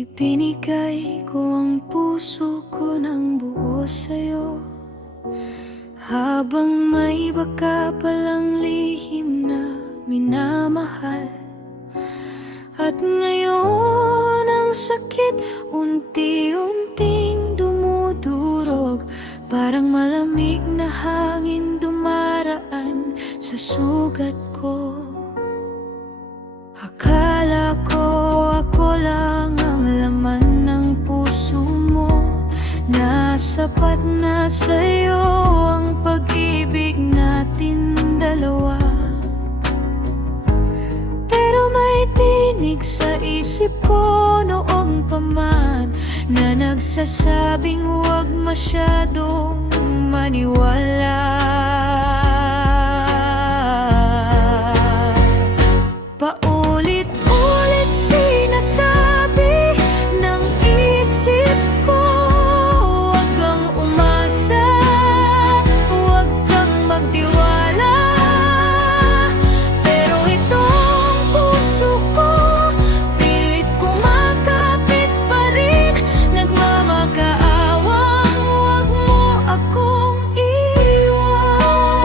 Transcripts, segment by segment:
Ibinigay ko ang puso ko ng buo sa'yo, habang may iba ka palang lihim na minamahal. At ngayon ang sakit unti-unting dumudurog, parang malamig na hangin dumaraan sa sugat ko. Akala ko ako lang ang laman ng puso mo, na sapat na sa'yo ang pag-ibig natin dalawa. Pero may tinig sa isip ko noong pa man, na nagsasabing huwag masyadong maniwala. Paulit-ulit sinasabi ng isip ko, huwag kang umasa, huwag kang magtiwala. Pero itong puso ko, pilit kumakapit pa rin, nagmamakaawang huwag mo akong iwan.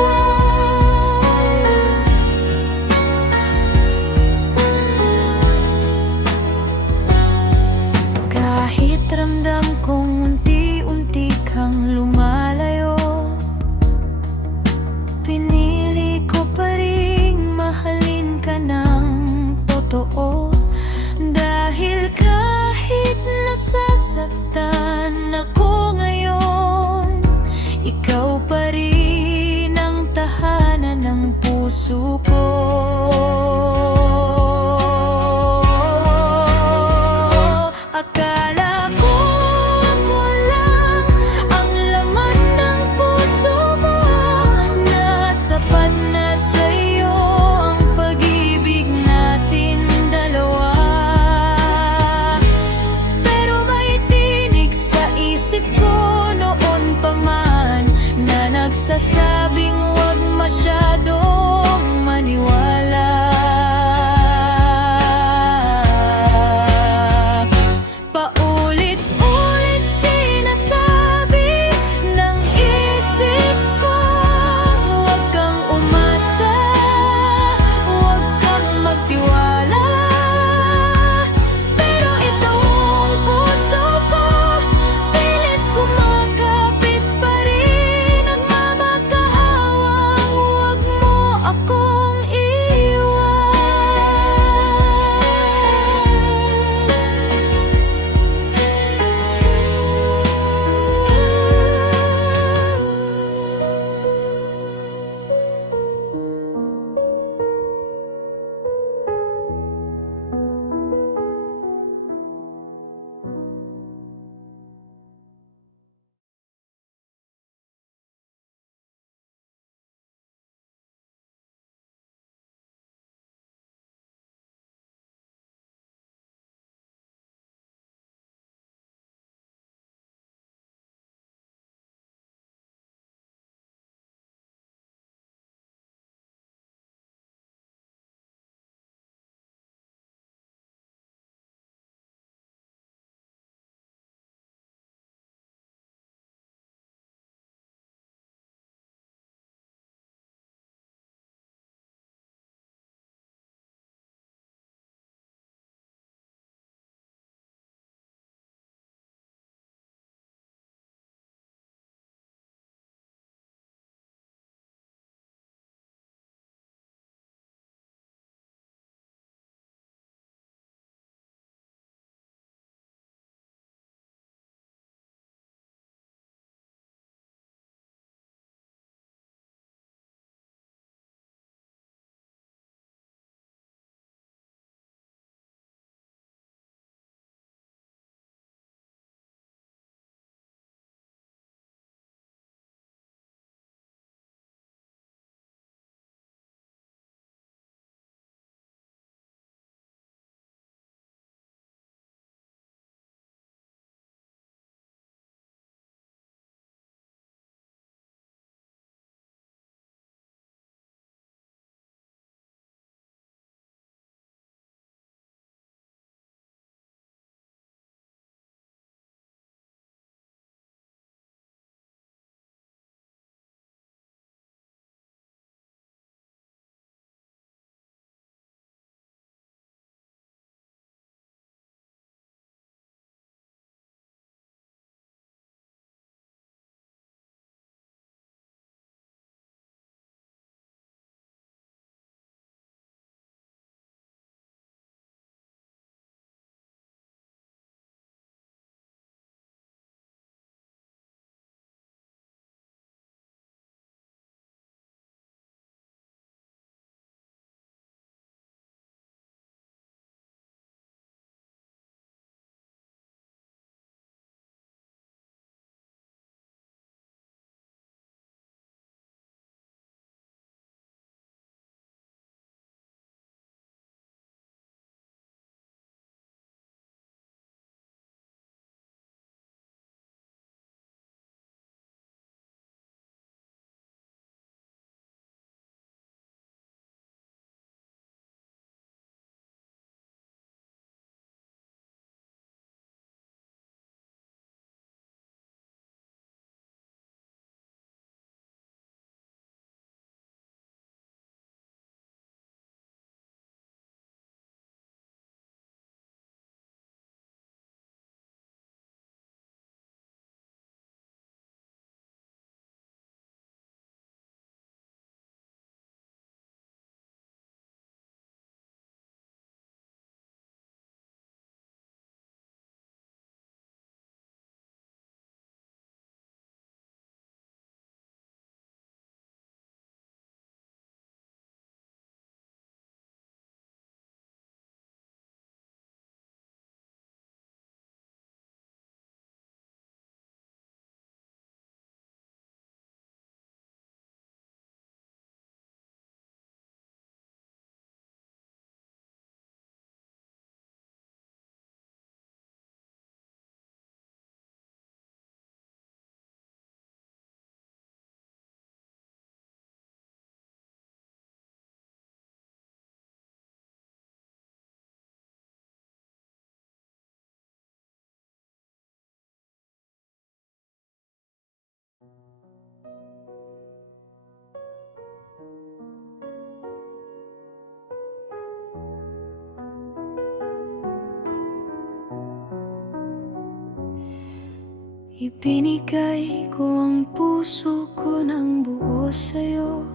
Ibinigay ko ang puso ko ng buo sa'yo,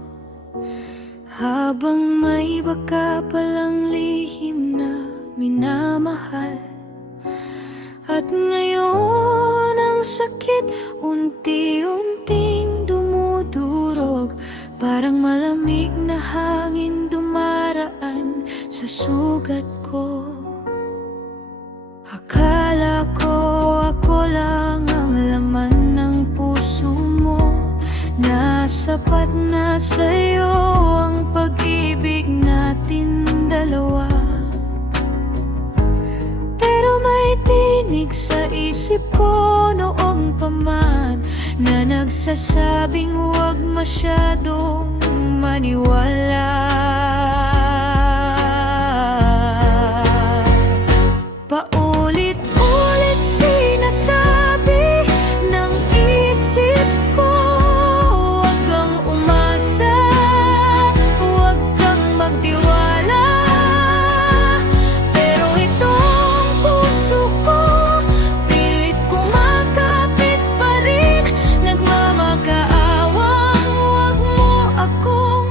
habang may iba ka palang lihim na minamahal. At ngayon ang sakit unti-unting dumudurog, parang malamig na hangin dumaraan sa sugat ko. Akala ko ako lang ang laman ng puso mo, na sapat na sa'yo ang pag-ibig natin dalawa. Pero may tinig sa isip ko noong pa man, na nagsasabing huwag masyadong maniwala. Paulit-ulit sinasabi ng isip ko, huwag kang umasa, huwag kang magtiwala. Pero itong puso ko, pilit kumakapit pa rin, nagmamakaawang huwag mo akong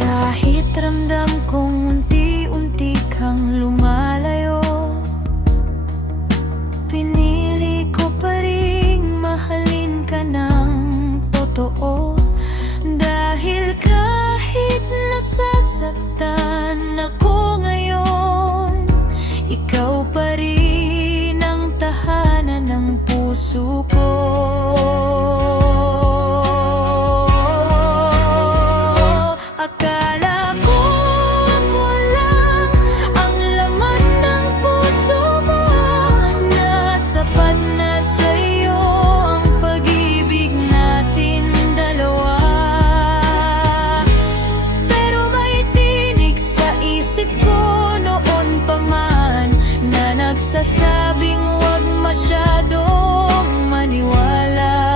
kahit ramdam kong unti-unti kang lumalayo, pinili ko pa ring mahalin ka ng totoo. Dahil kahit nasasaktan ako ngayon, ikaw pa rin ang tahanan ng puso ko. Akala ko ako lang ang laman ng puso mo, na sapat na sa'yo ang pag-ibig natin dalawa. Pero may tinig sa isip ko noon pa man, na nagsasabing huwag masyadong maniwala.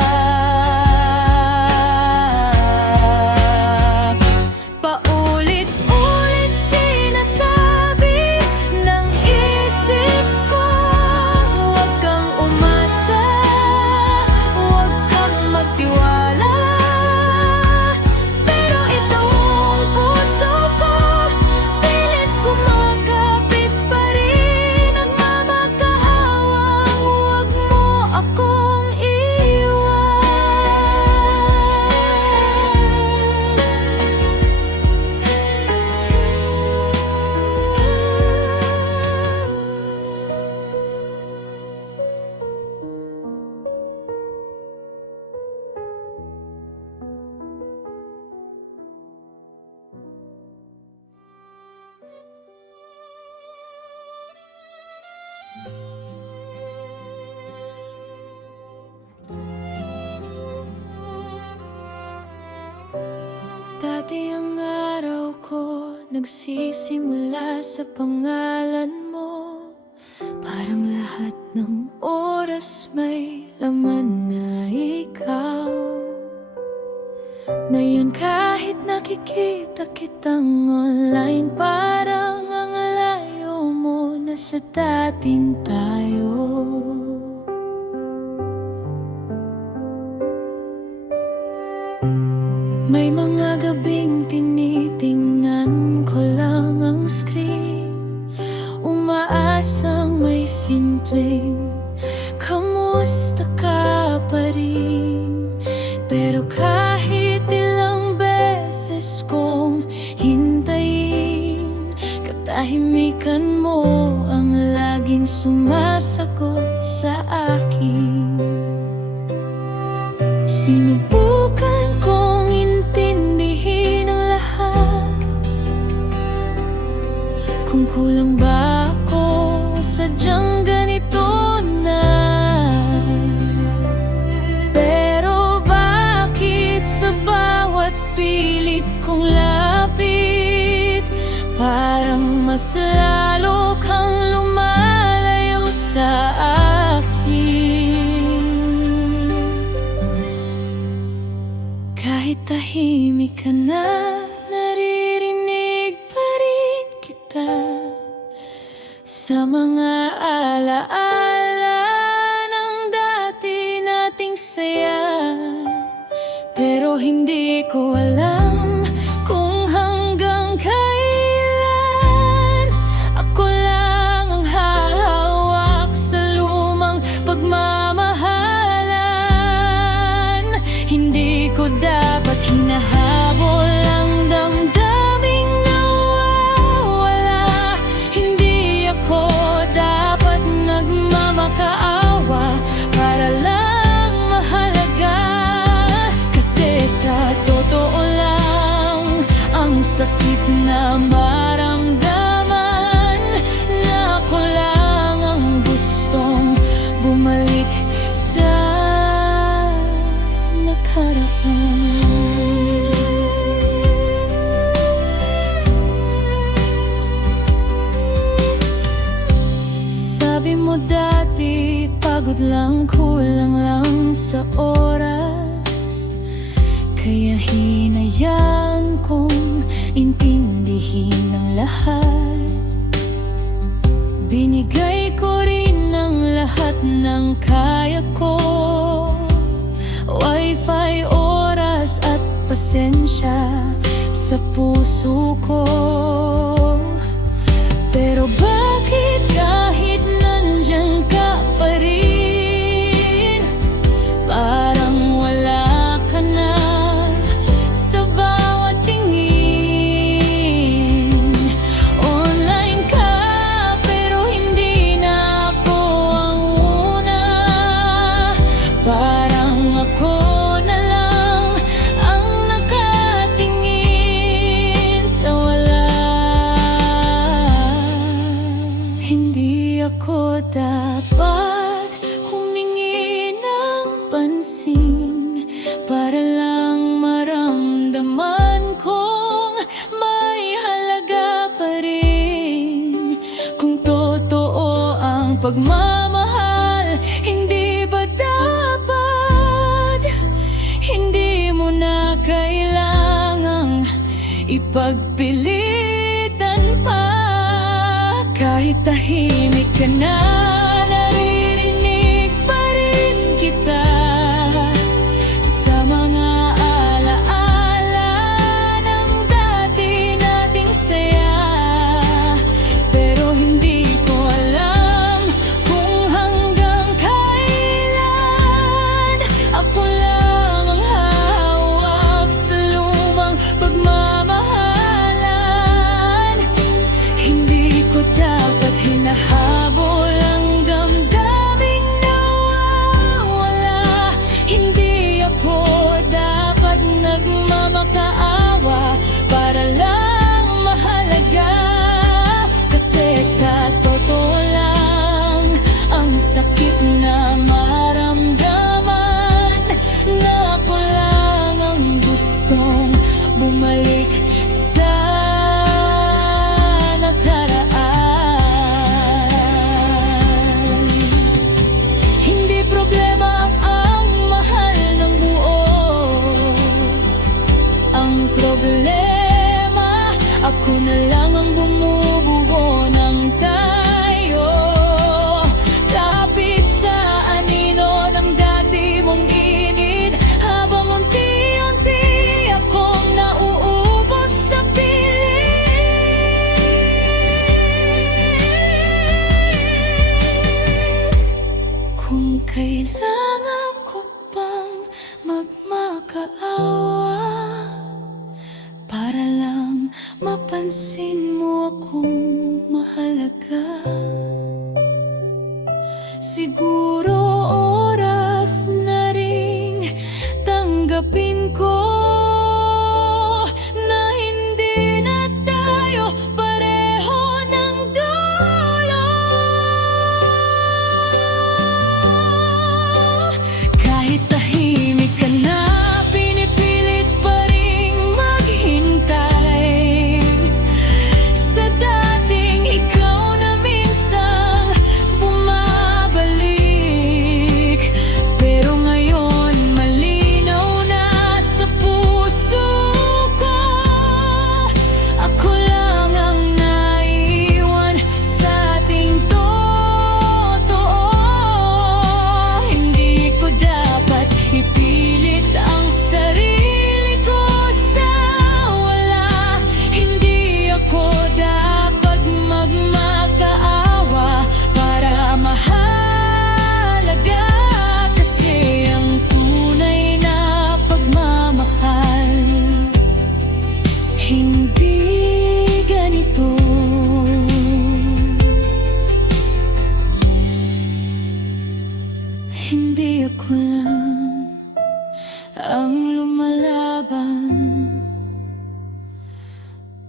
Paulit-ulit sinasabi ng isip ko, huwag kang umasa, huwag kang magtiwala. Pero itong puso ko, pilit kumakapit pa rin, nagmamakaawang huwag mo akong iwan. Dati ang araw ko nagsisimula sa pangalan mo, parang lahat ng oras may laman na ikaw. Ngayon kahit nakikita kitang online, parang ang layo mo na sa dating tayo. May mga gabing tinitingnan ko lang ang screen, umaasang may simpleng kamusta ka pa rin. Pero kahit ilang beses kong hintayin, katahimikan mo ang laging sumasagot sa akin. Sinubukan kong intindihin ang lahat, kung kulang ba ako, sadyang ganito na. Pero bakit sa bawat pilit kong lapit, parang mas lalo kang lumalayo sa akin? Kahit tahimik ka na, sa mga alaala ng dati nating saya. Pero hindi ko alam kung hanggang kailan ako lang ang hahawak sa lumang pagmamahalan. Hindi ko dapat hinahabol ang damdaming nawawala. Hindi ako dapat nagmamakaawa para lang mahalaga. Kasi sa totoo lang, ang sakit na maramdaman na ako lang ang gustong bumalik sa nakaraan. Sabi mo dati, pagod lang, kulang lang sa oras. Kaya hinayaan kong intindihin ang lahat. Binigay ko rin ang lahat ng kaya ko. Wi-Fi, oras at pasensya sa puso ko. Pero bakit kahit nandyan ka pa rin, parang wala ka na sa bawat tingin? Online ka pero hindi na ako ang una. Parang ako na lang ang nakatingin sa wala. Hindi ako dapat humingi ng pansin para lang maramdaman kong may halaga pa rin. Kung totoo ang pagmamahal, hindi ba dapat hindi mo na kailangang ipagpilitan pa? Kahit tahimik ka na, naririnig pa rin kita sa mga alaala ng dati nating saya. Pero hindi ko alam kung hanggang kailan ako lang ang hawak sa lumang pagmamahalan. Hindi ko dapat hinahabol ang damdaming nawawala. Hindi ako dapat nagmamakaawa para lang mahalaga. Kasi sa totoo lang, ang sakit na maramdaman na ako lang ang gustong bumalik sa nakaraan. Hindi problema ang mahal ng buo. Ang problema, ako na lang ang bumubuo ng tayo. Kapit sa anino ng dati mong init, habang unti-unti akong nauubos sa pilit. Kung kailangan ko pang magmakaawa para lang mapansin mo akong mahalaga, siguro oras na ring tanggapin ko na hindi na tayo pareho ng dulo. Kahit tahimik ka na, pinipilit pa ring maghintay sa dati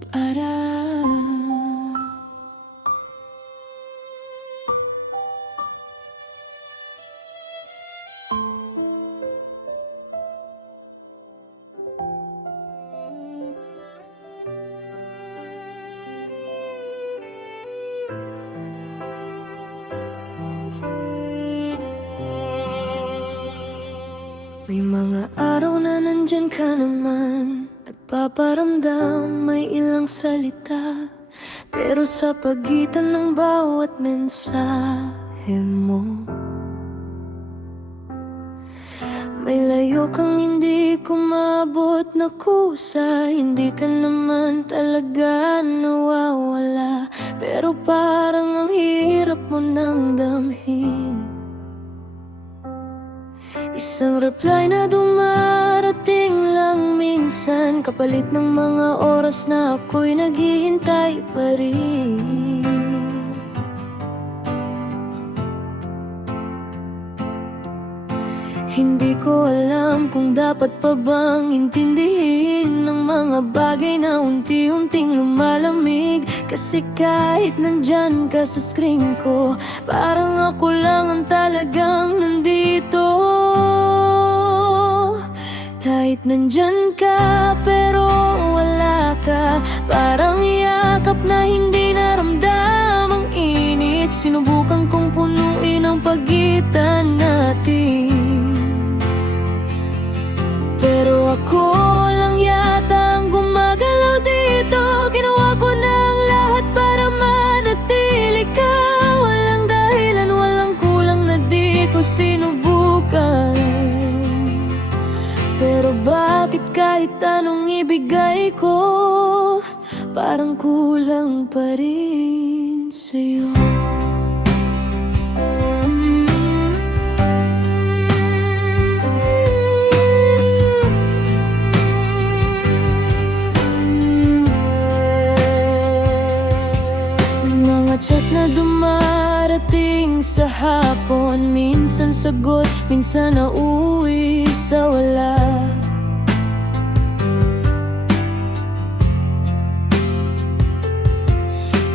para may mga araw na nandyan ka naman at paparamdam may ilang salita, pero sa pagitan ng bawat mensahe mo may layo kang hindi kumabot na kusa. Hindi ka naman talaga nawawala, pero parang ang hirap mo nang damhin. Isang reply na dumarating lang minsan, kapalit ng mga oras na ako'y naghihintay pa rin. Hindi ko alam kung dapat pa bang intindihin ng mga bagay na unti-unting lumalamig. Kasi kahit nandyan ka sa screen ko, parang ako lang ang talagang nandito. Kahit nandyan ka pero wala ka, parang yakap na hindi naramdamang init. Sinubukan kong punuin ang pagitan natin, pero ako lang yata ang gumagalaw dito. Ginawa ko na ang lahat para manatili ka. Walang dahilan, walang kulang na di ko sinubukan. Pero bakit kahit anong ibigay ko, parang kulang pa rin sa'yo? Chat na dumarating sa hapon, minsan sagot, minsan nauwi sa wala.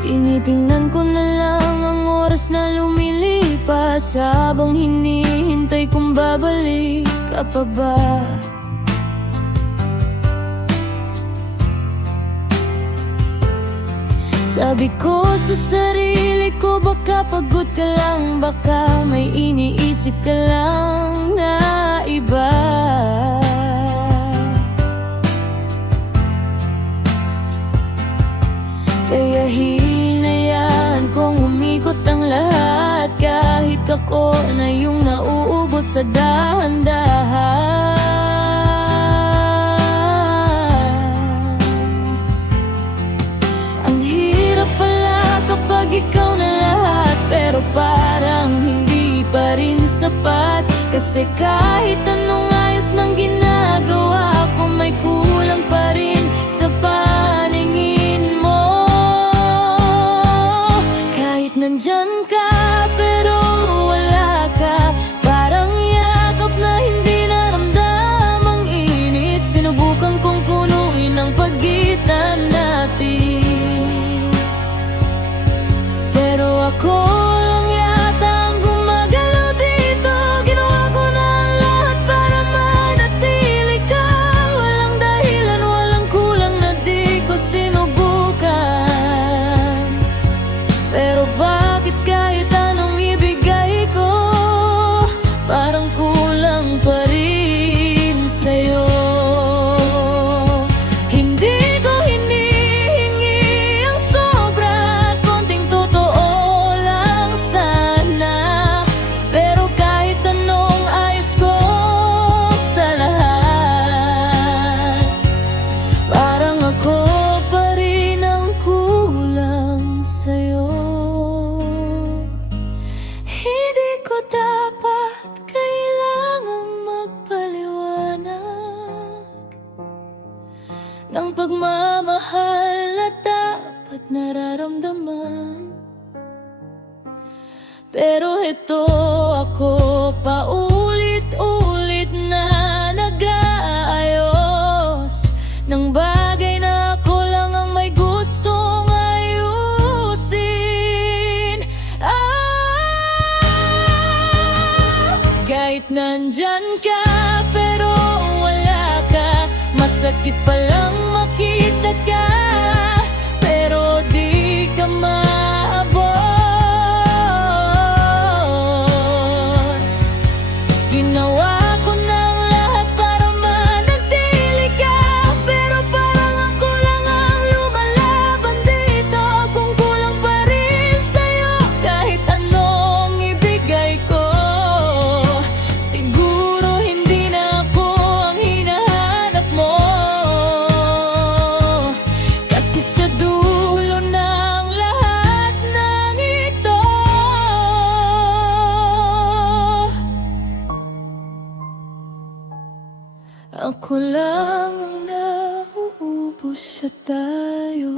Tinitingnan ko na lang ang oras na lumilipas, habang hinihintay kong babalik ka pa ba. Sabi ko sa sarili ko, baka pagod ka lang, baka may iniisip ka lang na iba. Kaya hinayaan kong umikot ang lahat, kahit ako na yung nauubos sa dahan-dahan. Kapag ikaw na lahat, pero parang hindi pa rin sapat. Kasi kahit anong ayos ng ginagawa ko, may kulang pa rin sa paningin mo. Kahit nandyan ka, pero wala ka, parang yakap na hindi naramdamang init. Sinubukan kong punuin ang pagitan natin, ako lang yata ang gumagalaw dito. Ginawa ko na ang lahat para manatili ka. Walang dahilan, walang kulang na di ko sinubukan. Pero bakit kahit anong ibigay ko, parang kulang pa rin sa'yo. Ng pagmamahal na dapat nararamdaman, pero ito ako paulit-ulit na nag-aayos ng bagay na ako lang ang may Nandyan ka pero wala ka. Masakit palang makita ka pero di ka maabot. Ginawa ko ng lahat para manatili ka, pero parang ako lang ang lumalaban dito. Kung kulang pa rin sa'yo kahit anong ibigay ko, siguro hindi na ako ang hinahanap mo. Kasi sa dulo ng lahat ng ito, ako lang ang nauubos sa tayo.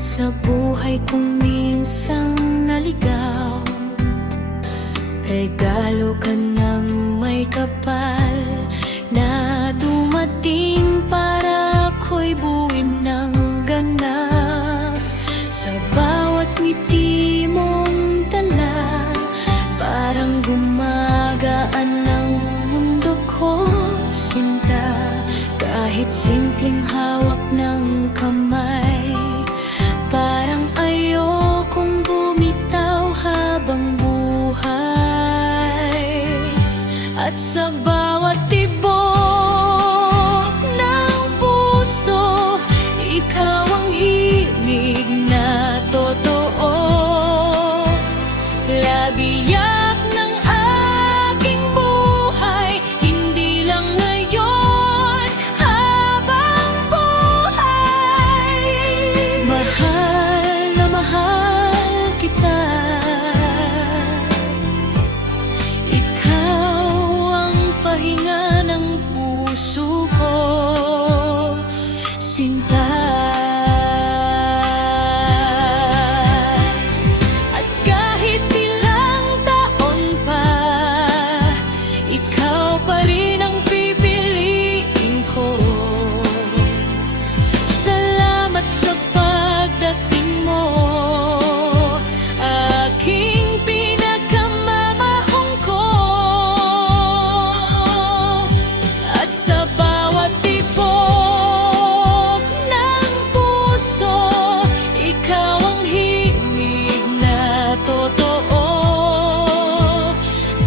Sa buhay kong minsang naligaw, regalo ka ng may kapal na dumating para ako'y buuin ng ganap. Sa bawat ngiti mong dala, parang gumagaan ng mundo ko, sinta. Kahit simpleng hawak ng kamay, parang ayokong bumitaw habang buhay. At sa bawat tibok ng puso, ikaw ang himig na totoo. Labiyak ng aking buhay, hindi lang ngayon, habang buhay. Mahal na mahal kita, ikaw ang pahinga ng puso ko, sinta. At kahit ilang taon pa, ikaw pa rin ang pipiliin ko. Salamat sa pagdating mo, aking pinakamamahong ko. At sa bawat tibok ng puso, ikaw ang himig na totoo.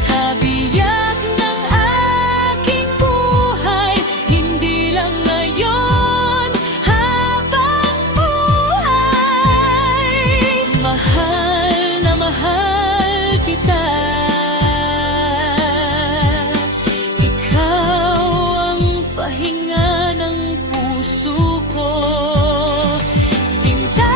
Kabiyak ng aking buhay, hindi lang ngayon, habang buhay. Mahal na mahal kita, ikaw ang pahinga ng puso ko, sinta.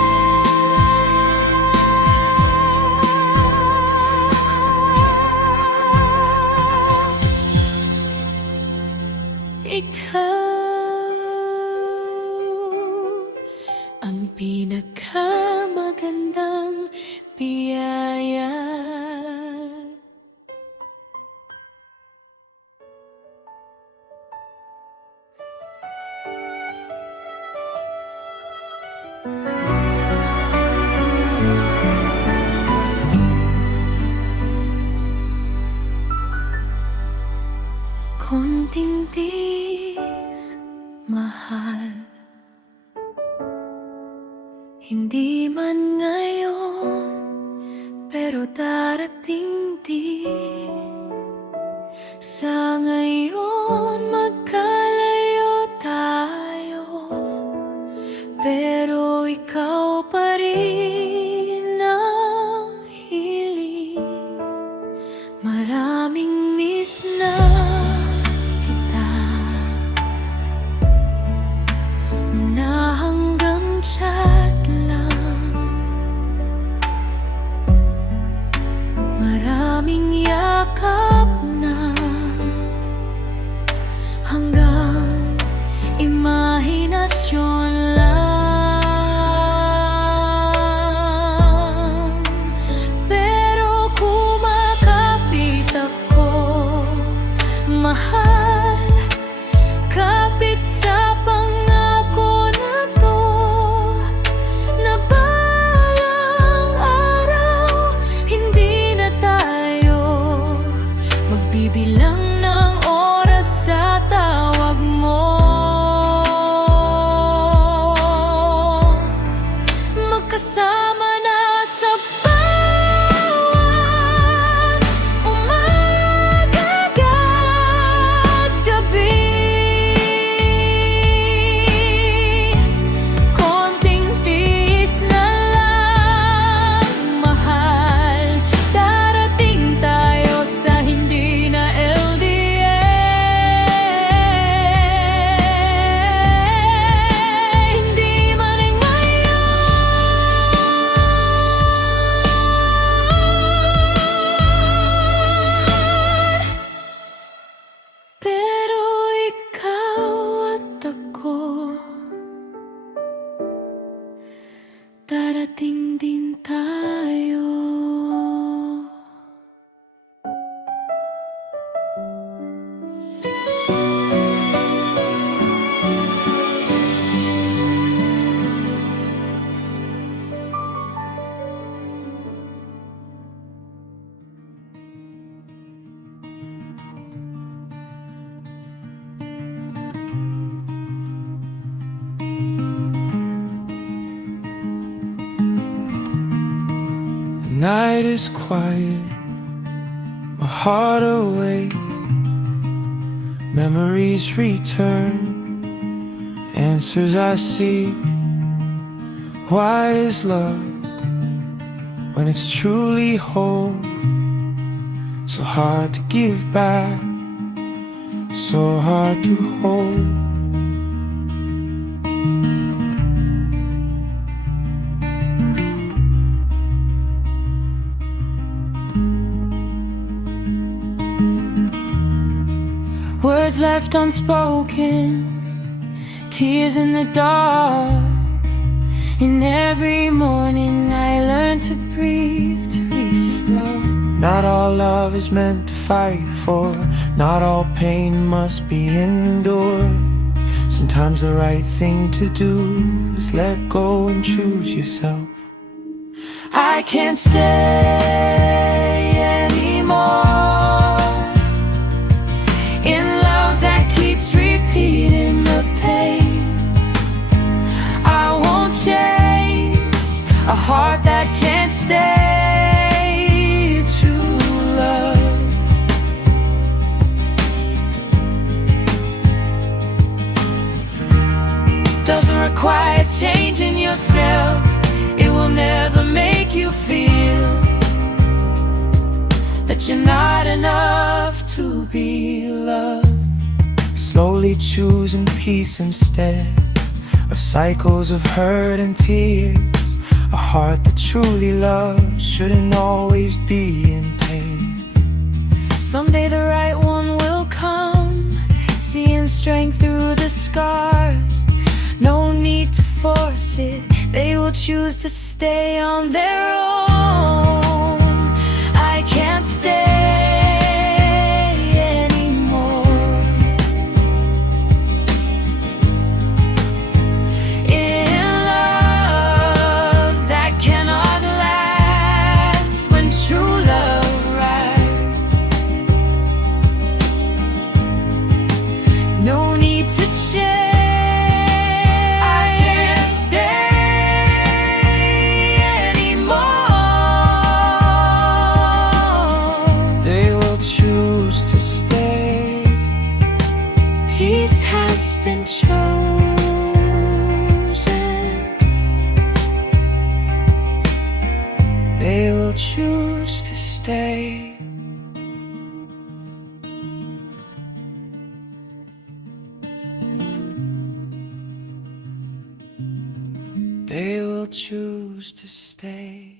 Ikaw ang pinakamagandang biyaya. Konting tiis, mahal, hindi man ngayon, pero darating din. Sa ngayon magkalayo tayo, pero ikaw pa rin ang hiling. Maraming miss na kita, na hanggang chat lang. Nagbibilang ng oras sa tawag mo. Magkasama na sa bawat umaga at gabi. Konting tiis na lang, mahal. Darating tayo sa hindi na LDA. Hindi man ay pero ikaw at ako, darating din tayo. The night is quiet, my heart awake. Memories return, answers I seek. Why is love, when it's truly whole, so hard to give back, so hard to hold? Words left unspoken, tears in the dark. And every morning I learn to breathe, to restore. Not all love is meant to fight for, not all pain must be endured. Sometimes the right thing to do is let go and choose yourself. I can't stay anymore in love that keeps repeating the pain. I won't chase a heart that can't stay true love. Doesn't require changing yourself. It will never make you feel that you're not enough to be loved. Slowly choosing peace instead of cycles of hurt and tears. A heart that truly loves shouldn't always be in pain. Someday the right one will come, seeing strength through the scars. No need to force it, they will choose to stay on their own. I can't stay anymore in love that cannot last when true love arrives. No need to change. Peace has been chosen. They will choose to stay. They will choose to stay.